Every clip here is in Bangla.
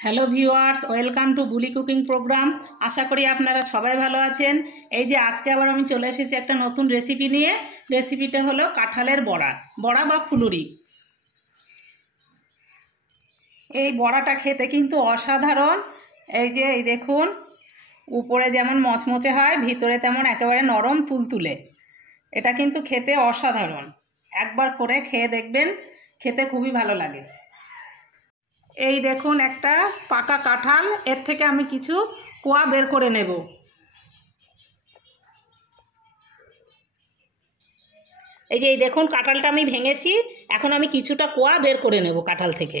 Hello viewers, welcome to Bulli cooking programme. আশা করি আপনারা সবাই ভালো আছেন। এই যে আজকে আবার আমি চলে এসেছি একটা নতুন রেসিপি নিয়ে। রেসিপিটা হলো কাঁঠালের বড়া বড়া বা ফুলুরি। এই বড়াটা খেতে কিন্তু অসাধারণ। এই দেখুন, উপরে যেমন মচমচে হয়, ভিতরে তেমন একেবারে নরম তুলতুলে। এটা কিন্তু খেতে অসাধারণ। একবার করে খেয়ে দেখবেন, খেতে খুবই ভালো লাগে। এই দেখুন একটা পাকা কাঁঠাল, এর থেকে আমি কিছু কোয়া বের করে নেব। এই দেখুন কাঁঠালটা আমি ভেঙেছি, এখন আমি কিছুটা কোয়া বের করে নেব কাঁঠাল থেকে।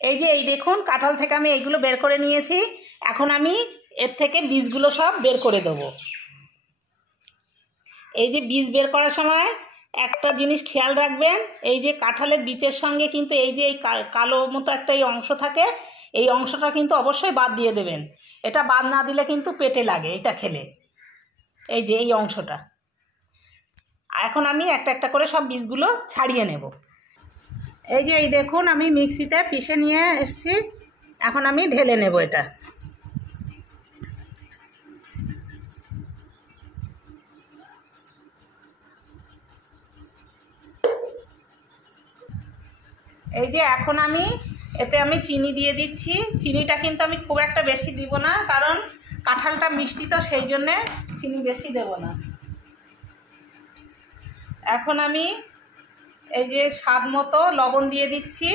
এই দেখুন কাঁঠাল থেকে আমি এইগুলো বের করে নিয়েছি। এখন আমি এর থেকে বীজগুলো সব বের করে দেবো। এই যে বীজ বের করার সময় একটা জিনিস খেয়াল রাখবেন, এই যে কাঁঠালের বীজের সঙ্গে কিন্তু এই যে এই কালো মতো একটা এই অংশ থাকে, এই অংশটা কিন্তু অবশ্যই বাদ দিয়ে দেবেন। এটা বাদ না দিলে কিন্তু পেটে লাগে এটা খেলে। এই যে এই অংশটা, এখন আমি একটা একটা করে সব বীজগুলো ছাড়িয়ে নেব। এই দেখুন আমি মিক্সিতে পিষে নিয়ে এসেছি, এখন আমি ঢেলে নেব এটা। এই যে এখন আমি এতে চিনি দিয়ে দিচ্ছি। চিনিটা কিন্তু আমি খুব একটা বেশি দিব না, কারণ কাঁঠালটা মিষ্টি তো, সেই জন্যে চিনি বেশি দেব না। এখন আমি এই যে স্বাদ মতো লবণ দিয়ে দিচ্ছি।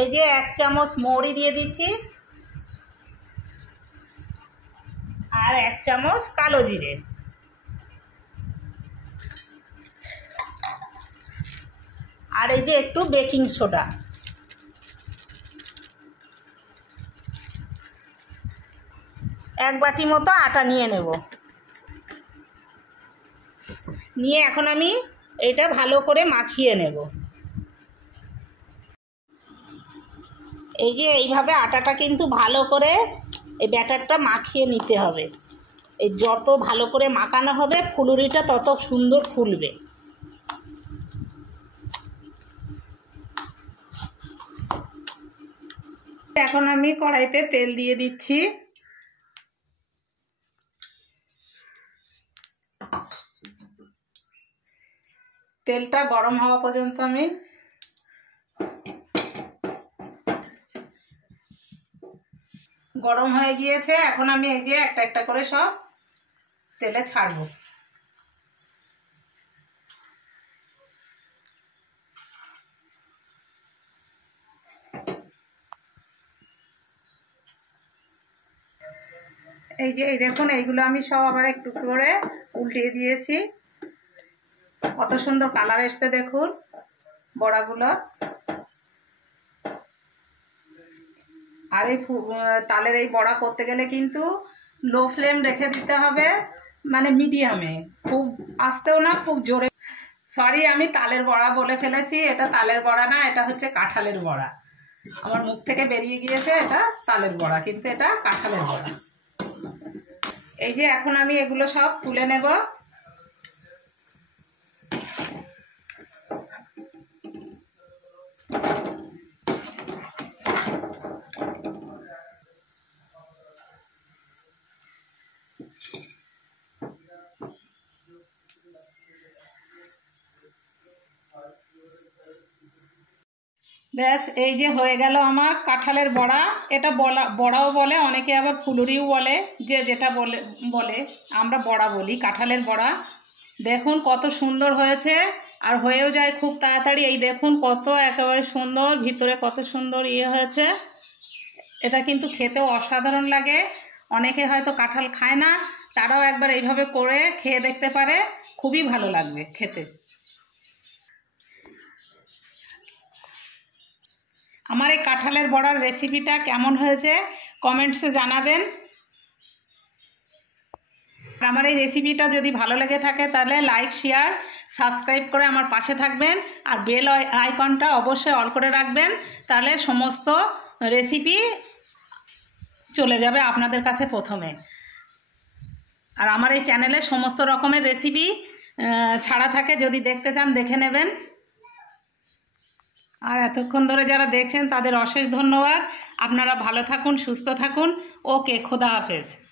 এই যে 1 চামচ মৌরি দিয়ে দিচ্ছি, আর 1 চামচ কালো জিরে, আর এই যে একটু বেকিং সোডা। এক বাটি মতো আটা নিয়ে নেব। নিয়ে এখন আমি এটা ভালো করে মাখিয়ে নেব। এই যে এইভাবে আটাটা কিন্তু ভালো করে এই ব্যাটারটা মাখিয়ে নিতে হবে। এই যত ভালো করে মাখানো হবে ফুলুরিটা তত সুন্দর ফুলবে। এখন আমি কড়াইতে তেল দিয়ে দিচ্ছি। তেলটা গরম হওয়া পর্যন্ত আমি গরম হয়ে গিয়েছে, এখন আমি এই যে একটা একটা করে সব তেলে ছাড়বো। এই দেখুন এইগুলো আমি সব আবার একটু করে উল্টিয়ে দিয়েছি। কত সুন্দর কালার এসছে দেখুন বড়াগুলো। আর এই তালের এই বড়া করতে গেলে কিন্তু লো ফ্লেম রেখে দিতে হবে, মানে মিডিয়ামে, খুব আস্তেও না খুব জোরে। সরি, আমি তালের বড়া বলে ফেলেছি, এটা তালের বড়া না, এটা হচ্ছে কাঁঠালের বড়া। আমার মুখ থেকে বেরিয়ে গিয়েছে এটা তালের বড়া, কিন্তু এটা কাঁঠালের বড়া। এই যে এখন আমি এগুলো সব তুলে নেব। ব্যাস, এই যে হয়ে গেল আমার কাঁঠালের বড়া। এটা বড়াও বলে, অনেকে আবার ফুলুরিও বলে, যে যেটা বলে বলে আমরা বড়া বলি, কাঁঠালের বড়া। দেখুন কত সুন্দর হয়েছে, আর হয়েও যায় খুব তাড়াতাড়ি। এই দেখুন কত একেবারে সুন্দর, ভিতরে কত সুন্দর হয়েছে। এটা কিন্তু খেতেও অসাধারণ লাগে। অনেকে হয়তো কাঁঠাল খায় না, তারাও একবার এইভাবে করে খেয়ে দেখতে পারে, খুবই ভালো লাগবে খেতে। আমার এই কাঁঠালের বড়ার রেসিপিটা কেমন হয়েছে কমেন্টসে জানাবেন। আমার এই রেসিপিটা যদি ভালো লেগে থাকে তাহলে লাইক, শেয়ার, সাবস্ক্রাইব করে আমার পাশে থাকবেন, আর বেল আইকনটা অবশ্যই অল করে রাখবেন, তাহলে সমস্ত রেসিপি চলে যাবে আপনাদের কাছে প্রথমে। আর আমার এই চ্যানেলে সমস্ত রকমের রেসিপি ছাড়া থাকে, যদি দেখতে চান দেখে নেবেন। আর এতক্ষণ ধরে যারা দেখছেন তাদের অশেষ ধন্যবাদ। আপনারা ভালো থাকুন, সুস্থ থাকুন। ওকে, খোদা হাফেজ।